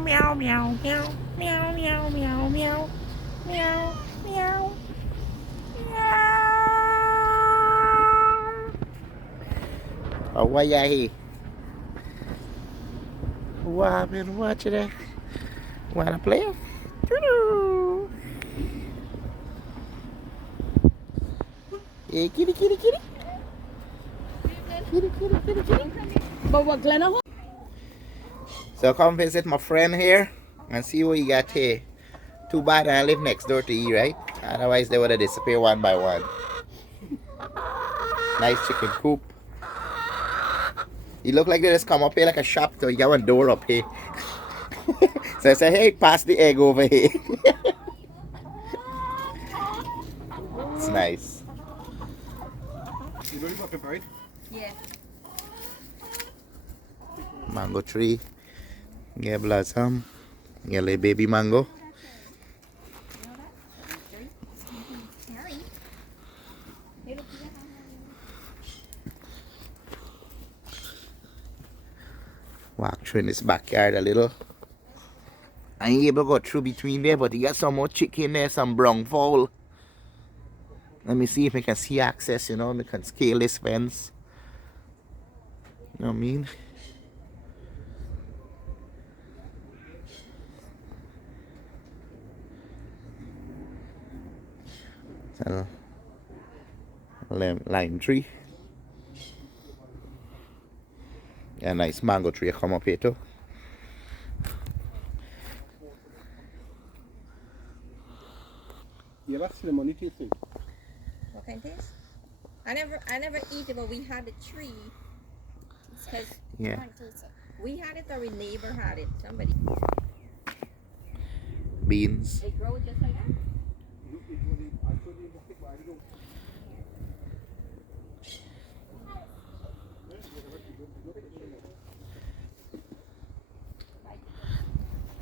meow, meow, meow, meow, meow, meow, meow, meow, meow, meow. Oh, what ya he? What I've been watching it? Wanna play? Doo-doo. Hey, kitty, kitty, kitty. Kitty, kitty, kitty, kitty. So come visit my friend here and see what you got here. Too bad I live next door to you, right? Otherwise they would have disappeared one by one. Nice chicken coop. You look like they just come up here like a shop, so you got one door up here. So I say, hey, pass the egg over here. It's nice. You ready for right? Yeah. Mango tree. Yeah, blossom. Yeah, little baby mango. Walk through in this backyard a little. I ain't able to go through between there, but you got some more chicken there, some brown fowl. Let me see if I can see access, you know, I can scale this fence. You know what I mean? So, lime tree. Yeah, nice mango tree come up here too. Yeah, that's the money tasting. What kind of taste? I never eat it, but we had a tree. Cause Yeah. we had it, or a neighbor had it. Somebody. Beans. They grow just like that.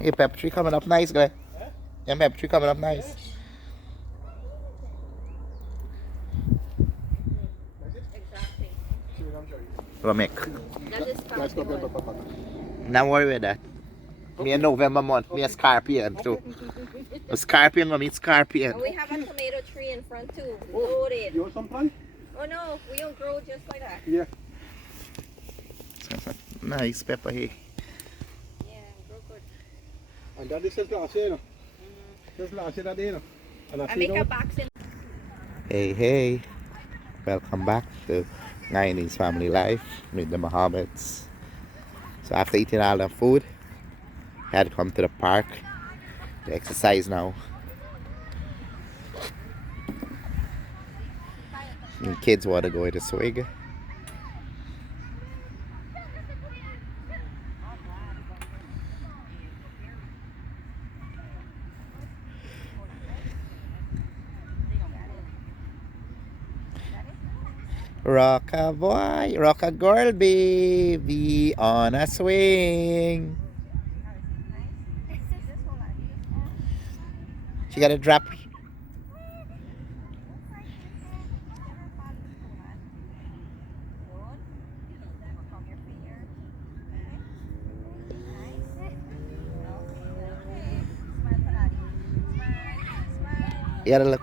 Hey, pepper tree coming up nice, guy. Yeah, pepper tree coming up nice. Exactly. What make? That is Let's go, fast. Papa. Not worry about that. Me a November month, me a scorpion too. A scorpion gonna meet scorpion. And we have a tomato tree in front too. Loaded. You want some plant? Oh no, we don't grow just like that. Yeah. Nice pepper here. Yeah, grow good. And that is just last year, you know. Just last year that day, you know. And I make a box in. Hey, hey. Welcome back to Guyanese Family Life with the Mohammeds. So after eating all the food, I had to come to the park to exercise now. And kids want to go to swing. Rock a boy, rock a girl, baby, on a swing. She got to drop. You gotta look.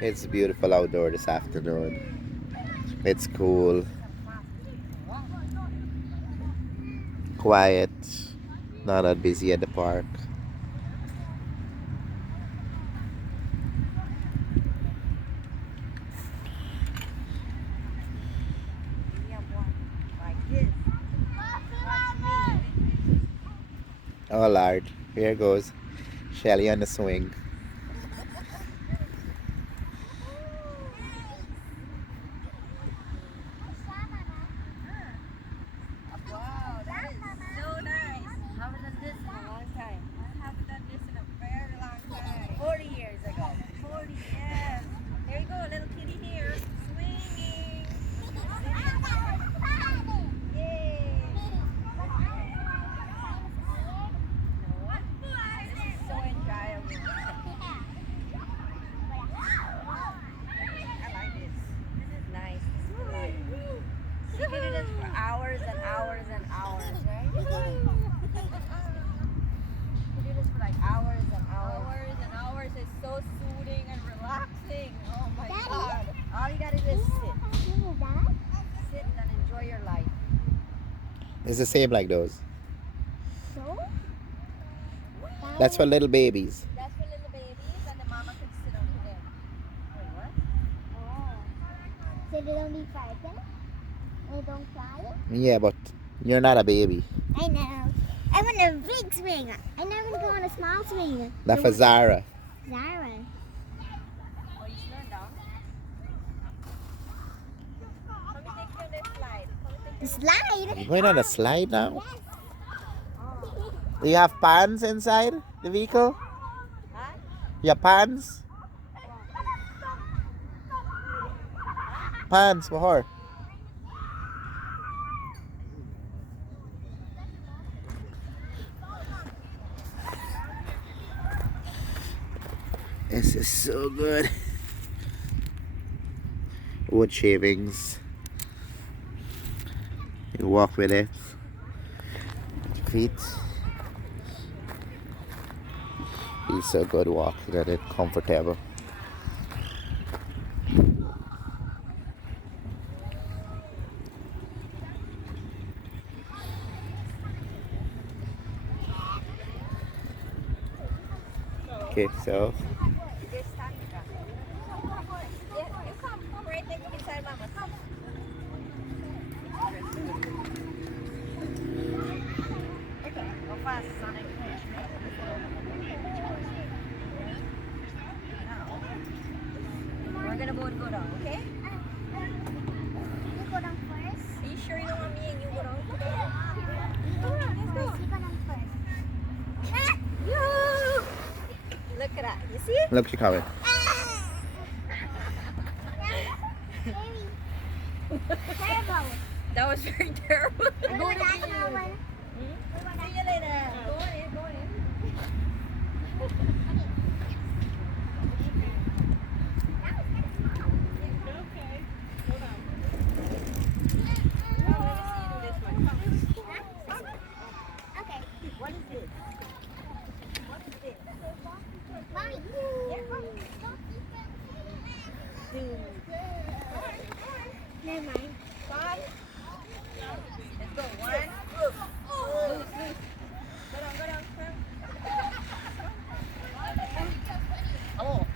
It's beautiful outdoor this afternoon. It's cool, quiet, not that busy at the park. Oh Lord, here goes Shelly on the swing. Wow, that is so nice. Haven't done this in a long time. I haven't done this in a very long This is so soothing and relaxing. Oh my Daddy? God. All you gotta do is sit and enjoy your life. It's the same like those. So? That's for little babies. That's for little babies, and the mama could sit on them. Wait, what? Oh. So they don't be frightened? They don't cry? Yeah, but you're not a baby. I know. I want a big swing. I never go on a small swing. That's for Zara. Zara. Oh, you slow down? Let me take you on this slide. The slide? You going on a slide now? Yes. Do you have pans inside the vehicle? Huh? Your pans? Pans for her. This is so good. Wood shavings. You walk with it. Feet. Feels so good walking at it, comfortable. Okay, so Just stand there. Yeah, you come right there inside mama. Come. Okay, go fast, Sonic. Now, we're gonna both go down, okay? You go down first. Are you sure you don't want me and you go down together? Come on, let's You go. go down first. Yoo! Look at that. You see it? look, she coming. Terrible. That was very terrible. What about that one? See you later. Go on in, go on in. Now, let me see you do this one. Okay. What is this? What is this? Mommy. Never mind. Five. Let's go. One. Loose, loose. Go down, go down. Oh.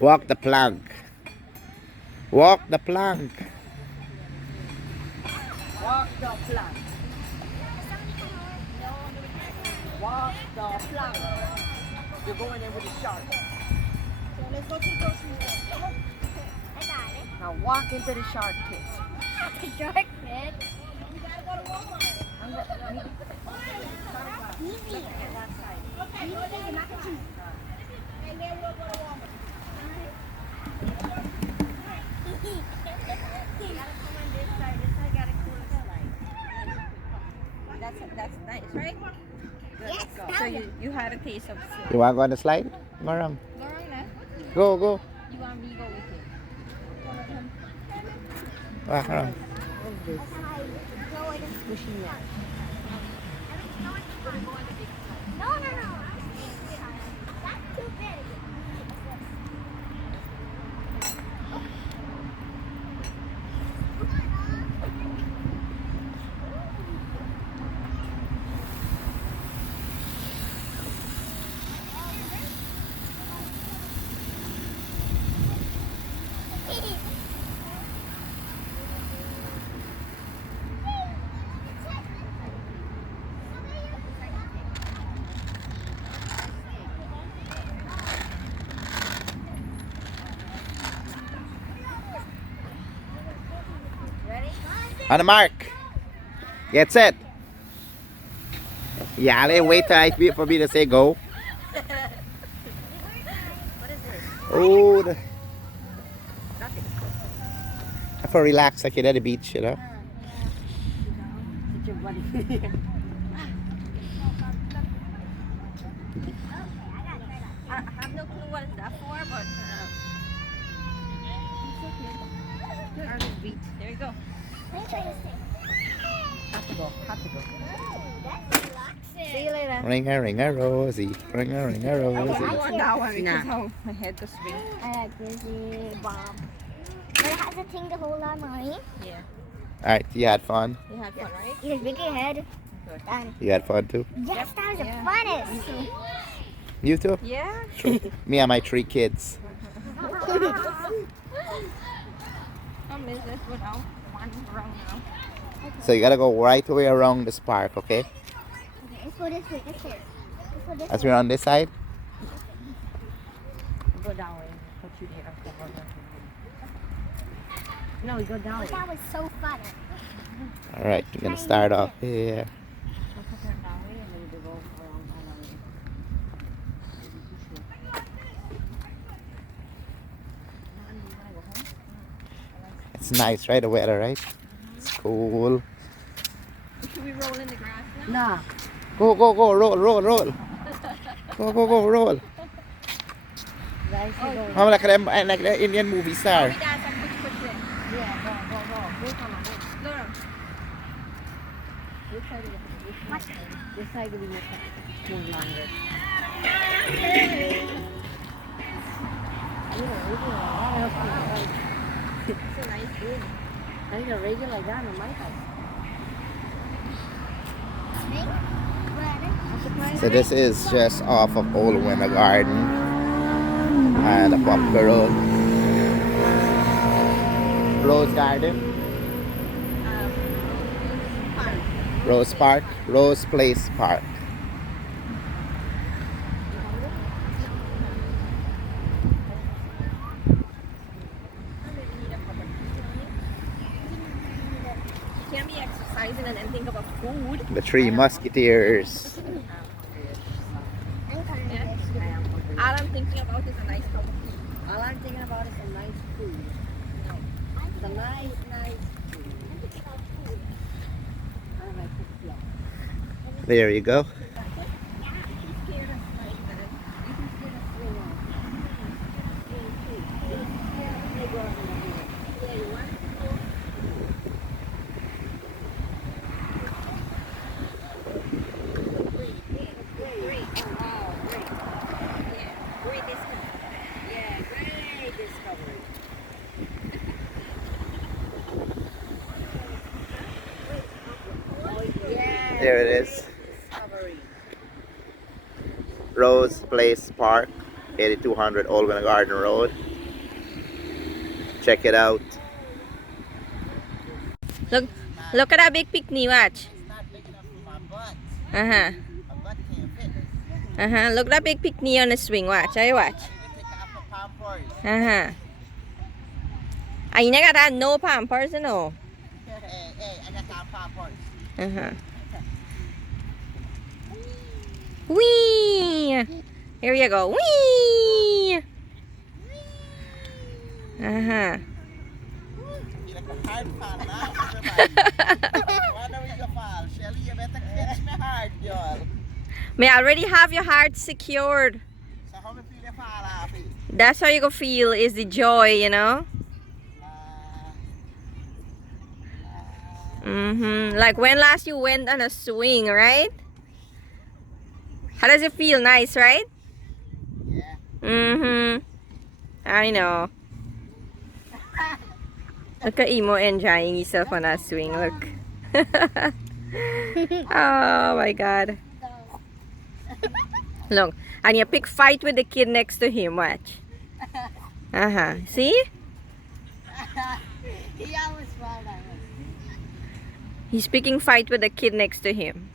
Walk the plank. Walk the plank. Walk the plank. Walk the plank. You're going in with the shark. So let's go to the grocery store. I got it. Now walk into the shark pit. The shark pit. You gotta go to Walmart. Easy. Get that side. Easy as mac and cheese. And then we'll go to Walmart. You gotta come on this side. This side gotta cool the slide. That's nice, right? Good, Yes, let's go. that So one. you had a taste of soup. You want to go on the slide? Go around. Go around there. Go, go. You want me to go with you? Walk around. Pushing that. No, no, no. That's too big. Ready? On the mark. Get set. Yeah, let's wait till I wait for me to say go. What is this? Oh, Nothing. I feel relaxed like you're at the beach, you know. Put your buddy. I have no clue what is that for, but it's okay. There you go. Let me try this thing. Have to go. Have to go. That's relaxing. See you later. Ring a Rosie. Ring a I Rosie. want that one because how my head to swing. I like Disney Bomb. But it has a thing to hold on, mommy. Yeah. Alright, you had fun? You had fun, right? You just big your head. Good. Done. You had fun too? Yes, that was the Yeah. funnest. You too? Yeah. Me and my 3 kids. I'll miss this without one round now. So you gotta go right away around this park, okay? Okay, let's go this way. Let's go. Let's go this As way. we're on this side. Go that way. Put you there. No, we go down. way. That was so fun. Alright, you're gonna start off here. We'll put her that way and then we go around that way. It's nice, right? The weather, right? It's cool. Should we roll in the grass now? Nah. Go, roll. Go, roll. Guys, you go. How like them like the Indian movie star? We dance and push it. Yeah, go. Go, come on. Go. No. This side of it. This side will be more longer. It's a nice view. I think a regular gun on my house. So this is just off of Old Winter Garden and up the road. Rose Garden, Rose Park, Rose Place Park. You can't be exercising and then think about food. The 3 Musketeers. I'm kind of Yeah. All I'm thinking about is a nice cup of tea. All I'm thinking about is some nice food. It's a nice food. I like cookies. There you go. There it is. Rose Place Park, 8200 Old Winter Garden Road. Check it out. Look at that big picnic, watch. Uh-huh. Uh-huh. Look at that big picnic on the swing, watch. I watch. Uh-huh. I never got no pampers, no. Uh-huh. Whee! Here you go. Whee! Uh-huh. May already have your heart secured. That's how you go feel is the joy, you know? Like when last you went on a swing, right? How does it feel? Nice, right? Yeah. I know. Look at Emo enjoying himself on a swing. Look. Oh my God. Look, and you pick fight with the kid next to him. Watch. See? He always fall that way. He's picking fight with the kid next to him.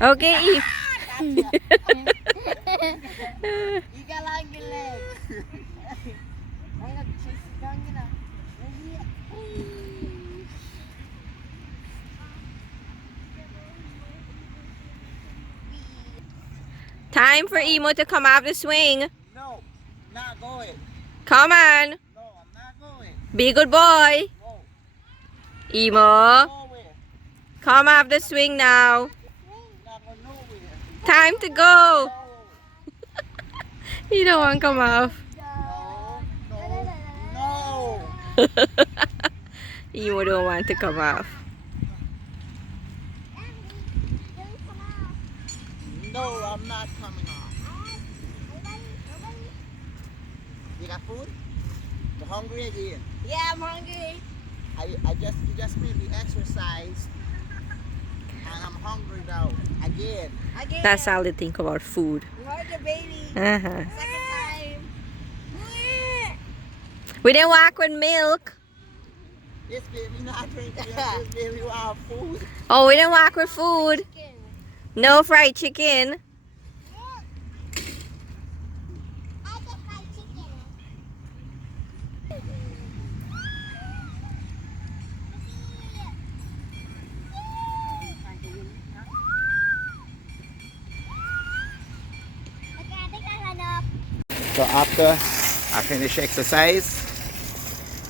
Okay, Eve. You got long legs. She's strong enough. Time for Emo to come off the swing. No, not going. Come on. No, I'm not going. Be a good boy. No, Emo, nowhere. come off the swing now. Not going nowhere. Time to go. You don't want to come off. No. You don't want to come off. No, I'm not coming off. You got food? You hungry again? Yeah, I'm hungry. You just made me exercise. And I'm hungry now. Again. That's how they think about food. You heard the baby. Uh-huh. Second time. We didn't walk with milk. This baby not drinking. This baby want food. Oh, we didn't walk with food. No fried chicken. So after I finish exercise,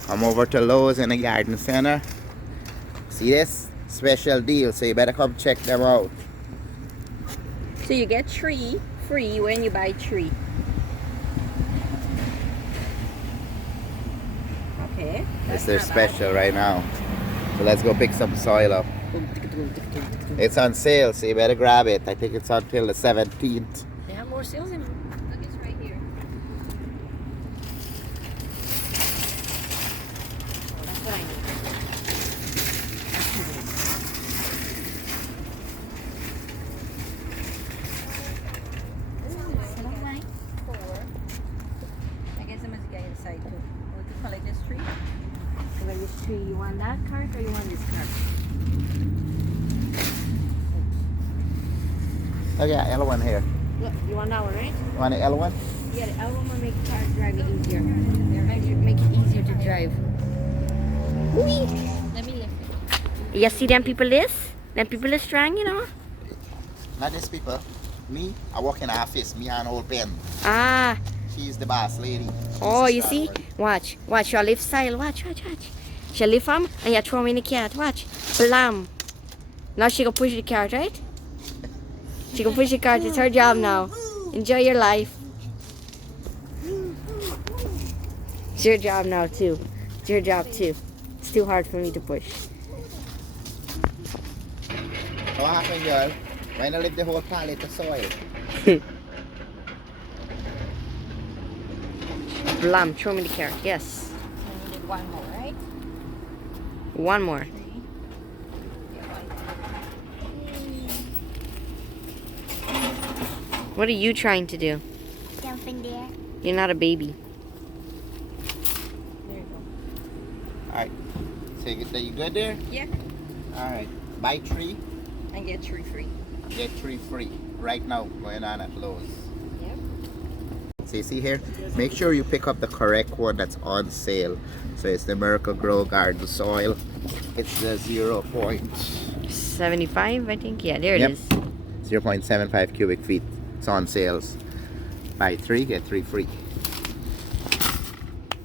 I'm over to Lowe's in the garden center. See this? Special deal, so you better come check them out. So you get 3 free when you buy 3. Okay. This is special right now. So let's go pick some soil up. It's on sale, so you better grab it. I think it's until the 17th. They have more sales in. Look, it's right here. Oh, that's what I need. I guess I must get inside too. We could collect this tree. So this tree, you want that cart or you want this cart? Okay, L1 here. Look, you want that one, right? You want the L1? Yeah, the other one will make the car driving easier. Make it easier to drive. Let me lift it. You see them people is? Them people is strong, you know? Not these people. Me, I work in the office. Me and old pen. Ah. She's the boss lady. Oh, She's you the see? star Watch. She'll lift style. Watch. She'll lift him and you throw him in the cart. Watch. Blam. Now she can push the cart, right? She can push the cart. It's her job now. Enjoy your life. It's your job now, too. It's your job, too. It's too hard for me to push. What happened, girl? Why not lift the whole pallet of soil? Blam. Throw me the cart. Yes. I needed one more, right? One more. What are you trying to do? Jump in there. You're not a baby. There you go. Alright. So you good there? Yeah. Alright. Buy 3, And get 3 free. get 3 free. Right now, going on at Lowe's. Yep. So you see here, make sure you pick up the correct one that's on sale. So it's the Miracle Grow Garden Soil. It's the 75, I think. Yeah, there it Yep. is. 0.75 cubic feet. It's on sales. Buy 3, get 3 free.